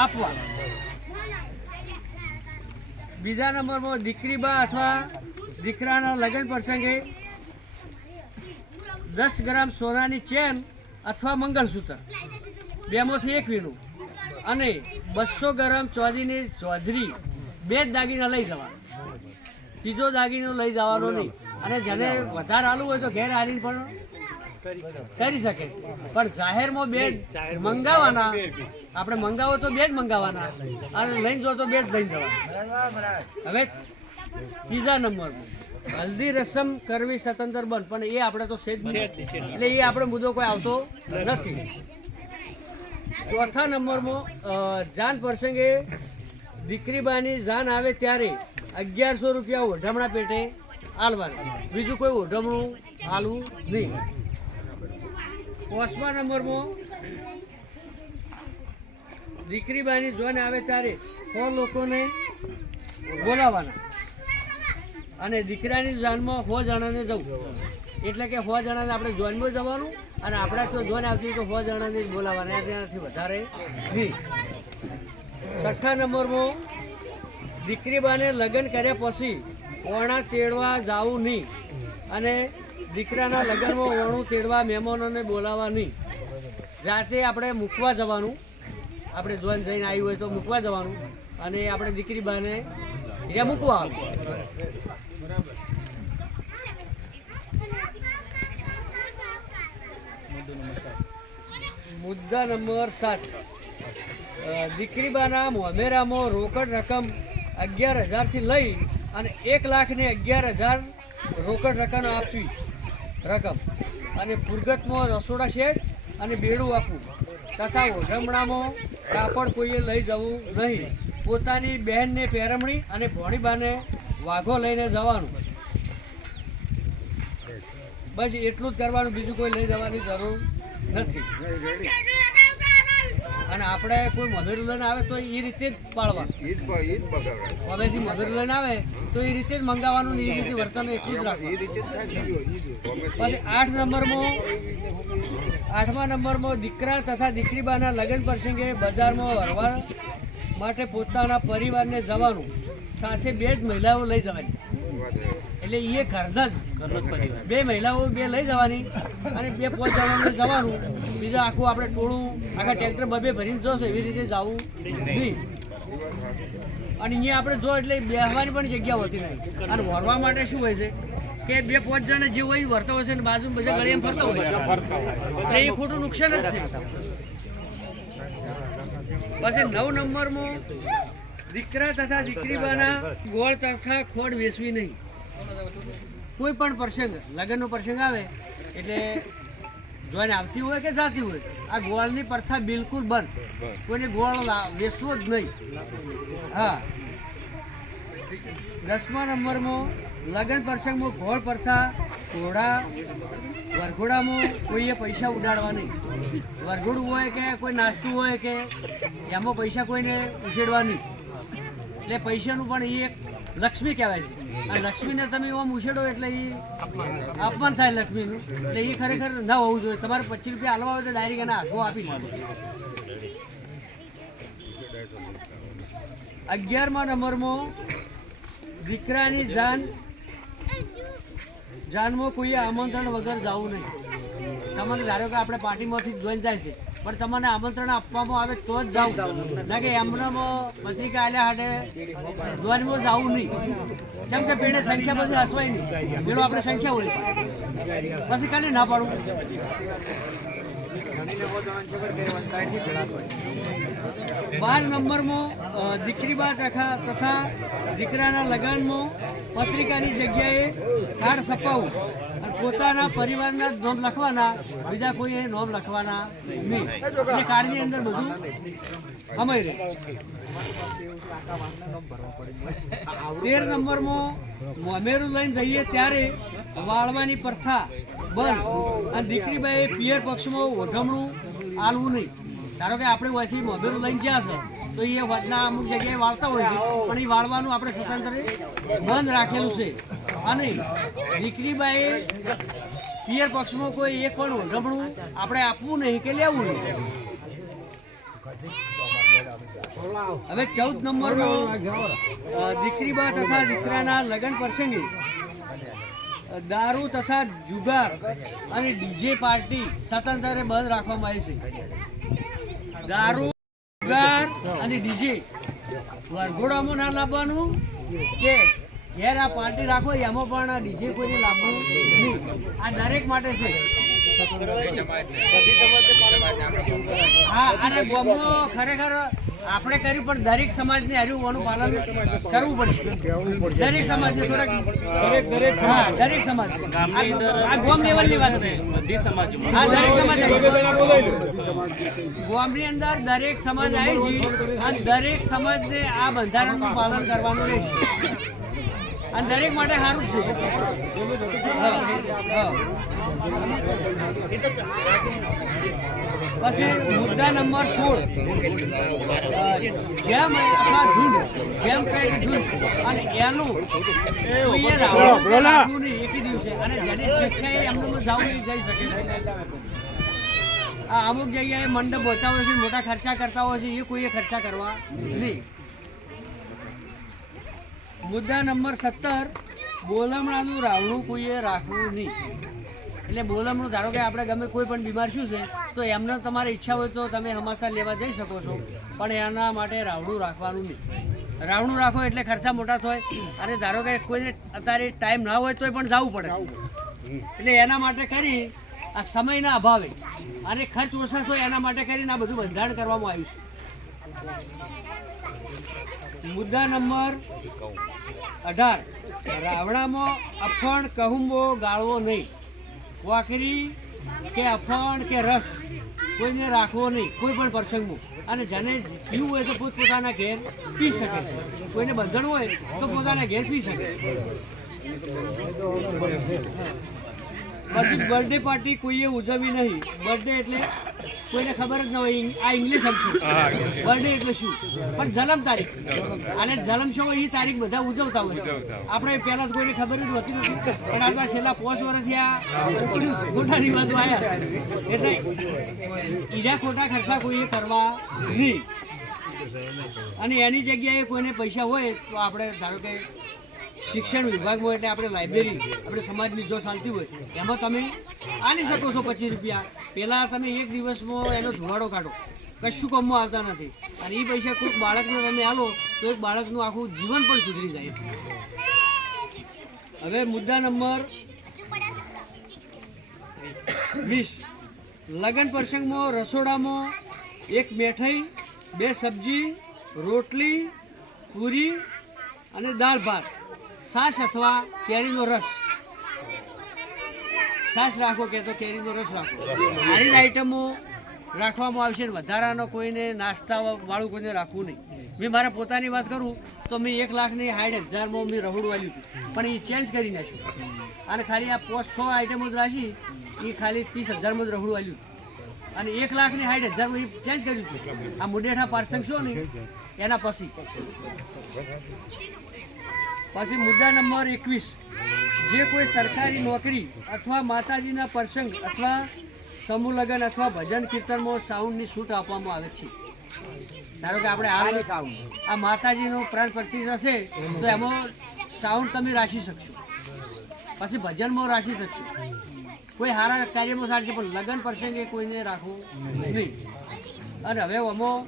આપવા. બીજા નંબરમાં દીકરી બા અથવા દીકરાના લગ્ન પ્રસંગે 10 ગ્રામ સોનાની ચેન અથવા મંગળસૂત્ર, બેમાંથી એક વીનું, અને 200 ગ્રામ ચોધીની ચોધરી, 2 જ દાગીના લઈ જવાના. ત્રીજો દાગીનો લઈ જવાનો નહીં. અને જેને વધારે હાલવું હોય તો ઘેર હાલીને પણ કરી શકે, પણ જાહેરમાં 2 મંગાવવાના. આપણે મંગાવો તો 2 જ મંગાવવાના, અને લઈને જો તો 2 જ લઈને જવાના. હવે ત્રીજા નંબરમાં હલ્દી રસમ કરવી સ્વતંત્ર બંધ, પણ એ આપણે તો છે જ નહીં, એટલે એ આપણે મુદ્દો કોઈ આવતો નથી. ચોથા નંબરમાં જાન પ્રસંગે દીકરીબાની જાન આવે ત્યારે 1100 રૂપિયા ઓઢમણા પેટે આલવાના, બીજું કોઈ ઓઢમણું આલવું નહીં. 5મા નંબરમાં દીકરીબાની જોન આવે ત્યારે 100 લોકોને બોલાવવાના, અને દીકરાની જાનમાં 100 જણાને જવું, એટલે કે 100 જણાને આપણે જોનમાં જવાનું, અને આપણા તો જોન આવતી તો 100 જણાને જ બોલાવવાના, તેનાથી વધારે નહીં. 6થા નંબરમાં દીકરીબાને લગ્ન કર્યા પછી ઓણા તેડવા જવું નહીં, અને દીકરાના લગ્નમાં ઓણું તેડવા મહેમાનોને બોલાવવા નહીં. જાતે આપણે મૂકવા જવાનું, આપણે જોન જઈને આવ્યું હોય તો મૂકવા જવાનું, અને આપણે દીકરીબાને ત્યાં મૂકવા આવવાનું. મુદ્દા નંબર 7, દીકરીબાના મોમેરામાં રોકડ રકમ 11,000થી લઈ અને 1,11,000 રોકડ રકમ આપવી રકમ, અને પુરગતમાં રસોડા શેડ અને બેડું આપવું, તથા ઓઢમણામાં કાપડ કોઈએ લઈ જવું નહીં. પોતાની બહેનને પહેરમણી અને ભોણીબાને વાઘો લઈને જવાનું. બસ એટલું જ કરવાનું, બીજું કોઈ લઈ જવાની જરૂર નથી. અને આપણે કોઈ મધુરી લઈને આવે તો એ રીતે જ પાડવાનું. હવેથી મધુરી લઈને આવે તો એ રીતે જ મંગાવવાનું, એ રીતે વર્તન એટલું જ રાખવાનું. પછી 8મા નંબરમાં દીકરા તથા દીકરીબાના લગ્ન પ્રસંગે બજારમાં હરવા માટે પોતાના પરિવારને જવાનું, સાથે 2 જ મહિલાઓ લઈ જવાની, એટલે એ ઘરના જ 2 મહિલાઓ 2 લઈ જવાની, અને 2-5 જણાને જવાનું. બીજું આખું આપણે ટોળું આખા ટ્રેક્ટર 2 ભરીને જશે, એવી રીતે જવું નહીં. અને અહીંયા આપણે જો એટલે બેસવાની પણ જગ્યા હોતી નહીં. અને વરવા માટે શું હોય છે કે 2-5 જણા જે હોય એ વરતા હોય છે, અને બાજુ બધા ગળી એમ ફરતા હોય છે, એટલે એ ખોટું નુકસાન જ છે. પછી 9 નંબરમાં દીકરા તથા દીકરીબાના ગોળ તથા ખોડ વેચવી નહીં. કોઈ પણ પ્રસંગ, લગ્નનો પ્રસંગ આવે એટલે જોઈને આવતી હોય કે જાતી હોય, આ ગોળની પ્રથા બિલકુલ બંધ. કોઈને ગોળ વેચવો જ નહીં. હા. 10મા નંબરમાં લગ્ન પ્રસંગમાં ગોળ પ્રથા, ઘોડા વરઘોડામાં કોઈએ પૈસા ઉડાડવા નહીં. વરઘોડું હોય કે કોઈ નાસ્તું હોય કે એમાં પૈસા કોઈને ઉછેડવા નહીં. એટલે પૈસાનું પણ એ એક લક્ષ્મી કહેવાય છે. આ લક્ષ્મીને તમે એવા ઉછેડો એટલે એ અપમાન થાય લક્ષ્મીનું, એટલે એ ખરેખર ન હોવું જોઈએ. તમારે 25 રૂપિયા હાલવા હોય તો ડાયરેક્ટ એના હાથો આપી શકો. 11મા નંબરમાં દીકરાની જાનમાં કોઈએ આમંત્રણ વગર જવું નહીં. તમને ધારો કે આપણે પાર્ટીમાંથી જોઈન જાય છે, પણ તમને આમંત્રણ આપવામાં આવે તો જ જાવ, ના કે એમનામાં પત્રિકા આલ્યા હાટે જોઈનમાં જવું નહીં. કેમ કે પેડે સંખ્યા પછી હસવાય નહીં, પેલો આપણે સંખ્યા હોય પછી કાને ના પાડવું. 12 નંબરમાં દીકરીબા તથા દીકરાના લગ્નમાં પત્રિકાની જગ્યાએ કાર્ડ છપાવવું, અને પોતાના પરિવારના નામ લખવાના, બીજા કોઈ નામ લખવાના નહીં. એટલે કાર્ડની અંદર બધું અમારી રહે. 13 નંબરમાં મોમેરું લઈને જઈએ ત્યારે વાળવાની પ્રથા બંધ, અને દીકરીબાએ પિયર પક્ષમાં ઓઢમણું આલવું નહીં. ધારો કે આપણે અહીંથી મોમેરું લઈને ગયા છે તો એ વાતના અમુક જગ્યાએ વાળતા હોય છે, પણ એ વાળવાનું આપણે સ્વતંત્ર બંધ રાખેલું છે. અને દીકરીબાએ પિયર પક્ષમાં કોઈ એક પણ ઓઢમણું આપણે આપવું નહીં કે લેવું નહીં. હવે 14 નંબરમાં દીકરી બા તથા દીકરાના લગ્ન પ્રસંગે દારૂ તથા જુગાર અને ડીજે પાર્ટી સ્વતંત્ર બંધ રાખવામાં આવી છે. દારૂ, જુગાર અને ડીજે વરઘોડામાં ના લાવવાનું કે ઘેર આ પાર્ટી રાખો એમાં પણ આ ડીજે કોઈને લાવવું નહીં. આ દરેક માટે છે. હા, અને ગામમાં ખરેખર આપણે કર્યું પણ દરેક સમાજને હરિઓનું પાલન કરવું પડશે. દરેક સમાજને થોડાક દરેક સમાજ આ ગામ લેવલની વાત છે. હા, દરેક સમાજ ગામની અંદર દરેક સમાજ આવી છે અને દરેક સમાજને આ બંધારણનું પાલન કરવાનું રહેશે અને દરેક માટે સારું જ છે. પછી મુદ્દા નંબર 16 જેમ અથવા ઝુંડ જેમ કહે કે ઝુંડ અને એનું કોઈએ રાખવું નહીં એકી દિવસે અને જેની શિક્ષા એમને જવું એ જઈ શકે છે. આ અમુક જગ્યાએ મંડપ હોતા હોય છે, મોટા ખર્ચા કરતા હોય છે, એ કોઈએ ખર્ચા કરવા નહીં. મુદ્દા નંબર 17 બોલમણાનું રાવણું કોઈએ રાખવું નહીં. એટલે બોલમણું ધારો કે આપણે ગમે કોઈ પણ બીમાર શું છે તો એમને તમારે ઈચ્છા હોય તો તમે હમાસા લેવા જઈ શકો છો, પણ એના માટે રાવણું રાખવાનું નહીં. રાવણું રાખો એટલે ખર્ચા મોટા થાય અને ધારો કે કોઈને અત્યારે ટાઈમ ના હોય તોય પણ જવું પડે. એટલે એના માટે કરી આ સમયના અભાવે અને ખર્ચ ઓછા થાય એના માટે કરીને આ બધું બંધારણ કરવામાં આવ્યું છે. મુદ્દા નંબર 18 રાવણામાં અફણ કહુંબો ગાળવો નહીં. વાકરી કે અફણ કે રસ કોઈને રાખવો નહીં કોઈ પણ પ્રસંગમાં. અને જેને પીવું હોય તો પોતપોતાના ઘેર પી શકે છે. કોઈને બંધણ હોય તો પોતાના ઘેર પી શકે. પછી બર્થડે પાર્ટી કોઈએ ઉજવવી નહીં. બર્થડે એટલે કોઈને ખબર જ ન હોય, આ ઇંગ્લિશ શબ્દ છે. બર્થડે એટલે શું? પણ જન્મ તારીખ અને જન્મ છો એ તારીખ બધા ઉજવતા હોય. આપણે પહેલાં તો કોઈને ખબર જ હોતી નથી, પણ આ છેલ્લા 5 વર્ષથી આ ખોટા રિવાજો આવ્યા એટલે ઈરા ખોટા ખર્ચા કોઈએ કરવા નહીં. અને એની જગ્યાએ કોઈને પૈસા હોય તો આપણે ધારો કે શિક્ષણ વિભાગમાં એટલે આપણે લાઇબ્રેરી આપણે સમાજની જો ચાલતી હોય એમાં તમે આલી શકો છો 25 રૂપિયા. પહેલાં તમે એક દિવસમાં એનો ધુવાડો કાઢો, કશું કામમાં આવતા નથી. અને એ પૈસા કોઈક બાળકને તમે આલો તો એક બાળકનું આખું જીવન પણ સુધરી જાય. હવે મુદ્દા નંબર 20 લગ્ન પ્રસંગમાં રસોડામાં એક મીઠાઈ, 2 સબ્જી, રોટલી, પૂરી અને દાળ ભાત, છાશ અથવા કેરીનો રસ. છાશ રાખો કે તો કેરીનો રસ રાખો. આની જ આઈટમો રાખવામાં આવશે. વધારાનો કોઈને નાસ્તા વાળું કોઈને રાખવું નહીં. મેં મારા પોતાની વાત કરું તો મેં 1,60,000 મેં રહોડું વાળ્યું હતું, પણ એ ચેન્જ કરી નાખ્યું અને ખાલી આ 100 આઈટમો જ રાખી એ ખાલી 30,000 જ રહોડું વાળ્યું અને 1,60,000 એ ચેન્જ કર્યું હતું. આ મુડેઠા પાર્સંગ છો ને એના પછી મુદ્દા નંબર 21 જે કોઈ સરકારી નોકરી અથવા માતાજીના પ્રસંગ અથવા સમૂહ લગ્ન અથવા ભજન કીર્તનમાં સાઉન્ડની છૂટ આપવામાં આવે છે. ધારો કે આપણે આ માતાજીનો પ્રાણ પ્રતિષ્ઠા હશે તો એમાં સાઉન્ડ તમે રાખી શકશો. પછી ભજનમાં રાખી શકશો, કોઈ સારા કાર્યમાં સારશે, પણ લગ્ન પ્રસંગે કોઈને રાખવું નહીં. અને હવે આમાં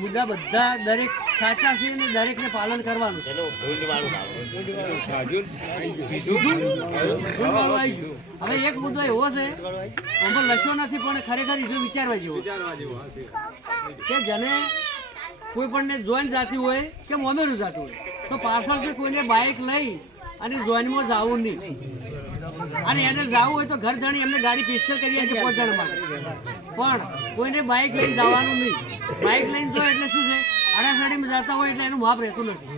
મુદ્દા બધા દરેક સાચા છે અને દરેકને પાલન કરવાનું છે. હવે એક મુદ્દો એવો છે આમાં લસ્યો નથી પણ ખરેખર એ વિચારવા જેવો કે જેને કોઈ પણને જોઈન જાતી હોય કે મોમેરું જાતું હોય તો પાછળથી કોઈને બાઇક લઈ અને જોઈનમાં જવું નહીં. અને એને જવું હોય તો ઘર જાણી એમને ગાડી સ્પેશિયલ કરીએ છીએ 5 જણ માટે, પણ કોઈને બાઇક લઈને જવાનું નહીં. બાઇક લઈને જો એટલે શું છે અડાસાડીમાં જતા હોય એટલે એનું માપ રહેતું નથી.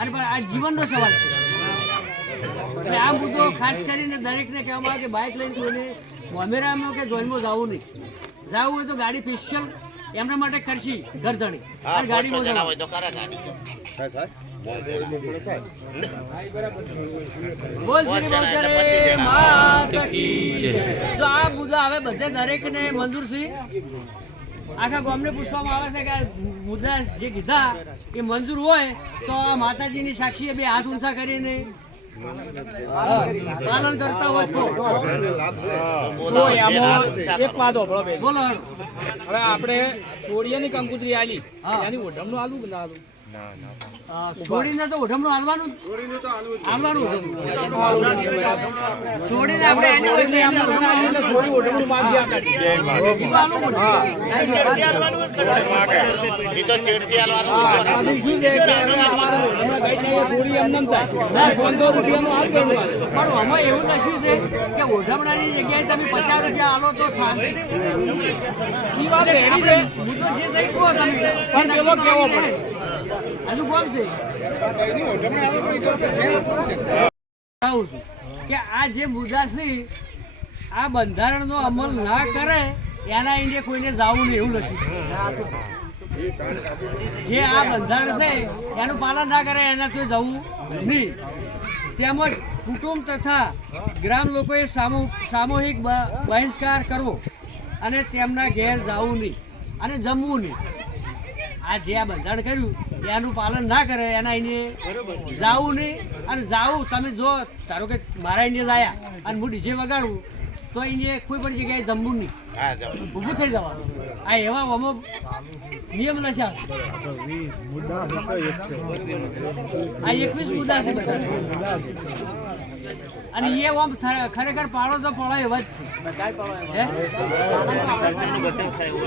અને આ જીવનનો સવાલ છે. એટલે આ મુદ્દો ખાસ કરીને દરેકને કહેવામાં આવે કે બાઇક લઈને કોઈને મોમેરામાં કે જોઈનમાં જવું નહીં. જવું હોય તો ગાડી સ્પેશિયલ એમના માટે કરશી ઘર જાણી અને ગાડીમાં જવું. બોલ શ્રી બહુચરે માત કી જય. તો આ મુદ્દા હવે બધે દરેકને મંજૂર છે. આખા ગામને પૂછવામાં આવે છે કે આ મુદ્દા જે કીધા એ મંજૂર હોય તો આ માતાજીની સાક્ષીએ બે હાથ ઊંચા કરીને પાલન કરતા હોય તો એક વાત હોભળો બેન. બોલો. હવે આપણે ચોરીયાની કંકુતરી આલી હા. એની ઓઢમનું આલું કે ના આલું? છોડીને તો ઓઢમણું હાલવાનું હાલવાનું છોડીને આપણે એની હોય એટલે આપણે એટલે થોડી ઓઢમનું માગી આપે. ઈ તો હાલવું પડે. એ તો ચેડથી હાલવાનું આથી શું છે કે હવે અમારે ઓઢમણા ગઈ નહીં, એ થોડી એમને એમ થાય. 15 રૂપિયાનું આલ દેવું મારે. પણ આમાં એવું લખ્યું છે કે ઓઢમણાની જગ્યાએ તમે 50 રૂપિયા આલો તો થશે. ઈ વાત એની છે. હું તો જે સહી કહો તમે પણ પેલો કેવો પડે? હજુ કોમ છે કહું છું કે આ જે મુદ્દા છે આ બંધારણનો અમલ ના કરે એના ઇન્ડિયા કોઈને જાવું નહીં એવું લખ્યું છે. જે આ બંધારણ છે એનું પાલન ના કરે એના તો જવું નહીં. તેમજ કુટુંબ તથા ગ્રામ લોકોએ સામૂહિક બહિષ્કાર કરવો અને તેમના ઘેર જવું નહીં અને જમવું નહીં. આ જે આ બંધારણ કર્યું એનું પાલન ના કરે એના એને જાવું નહીં. અને જાવું તમે જો ધારો કે મારા ઇન્ડિયા જાયા અને હું ડીજે વગાડું તો એને કોઈ પણ જગ્યાએ જમવું નહીં, હા જાઓ. ઊભું થઈ જવાનું. આ એવા અમુક નિયમ લખ્યા છે. આ 21 મુદ્દા છે બધા. અને એ ઓમ ખરેખર પાડો તો પડાય એવા જ છે.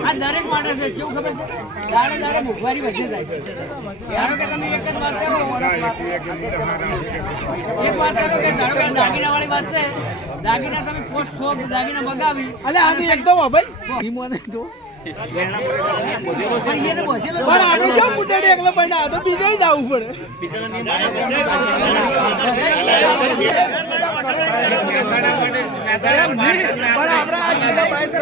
આ દરેક માટે છે. કેવું ખબર છે? દાડે દાડે મોંઘવારી વધે જાય છે. ધારો કે તમે એક જ વાત કરો, એક વાત કરો કે ધારો કે દાગીના વાળી વાત છે, દાગીના તમે 500 દાગીના મગાવી અલે આ તો એકદમ હો ભાઈ. ઈ મને તો પણ એને બચેલો જ પણ આપણે કેમ મુંડેડી એકલો પડ્યા? આ તો બીજે જ આવવું પડે. પણ આપણે આ જિલ્લા બાઈક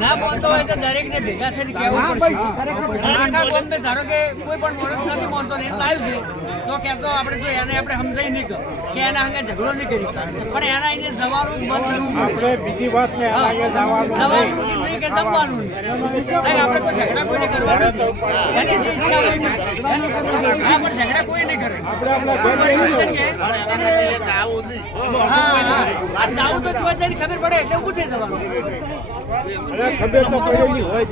ના બોલતો હોય તો દરેક ને ભેગા થઈને કહેવું પડશે. આખા ગામને ધારો કે કોઈ પણ માણસ નથી બોલતો ને એટલે આવ્યું છે તો કહેતો આપણે જો એને આપણે સમજાઈ નહીં કે એના અંગે ઝઘડો નહીં કરી પણ એના એને જવાનું બંધ કરવું પડે. બીજી વાત ને જવાનું નહીં કે જમવાનું નહીં. આપણે કોઈ ઝઘડા કોઈ નહીં કરવાના. એની જે ઈચ્છા હોય ને હા પણ ઝઘડા કોઈ નહીં કરે. જાવું નહીં. હા જાવું તો જોવા જઈને ખબર પડે એટલે ઊભું થઈ જવાનું. ખબર તો પડેલી હોય.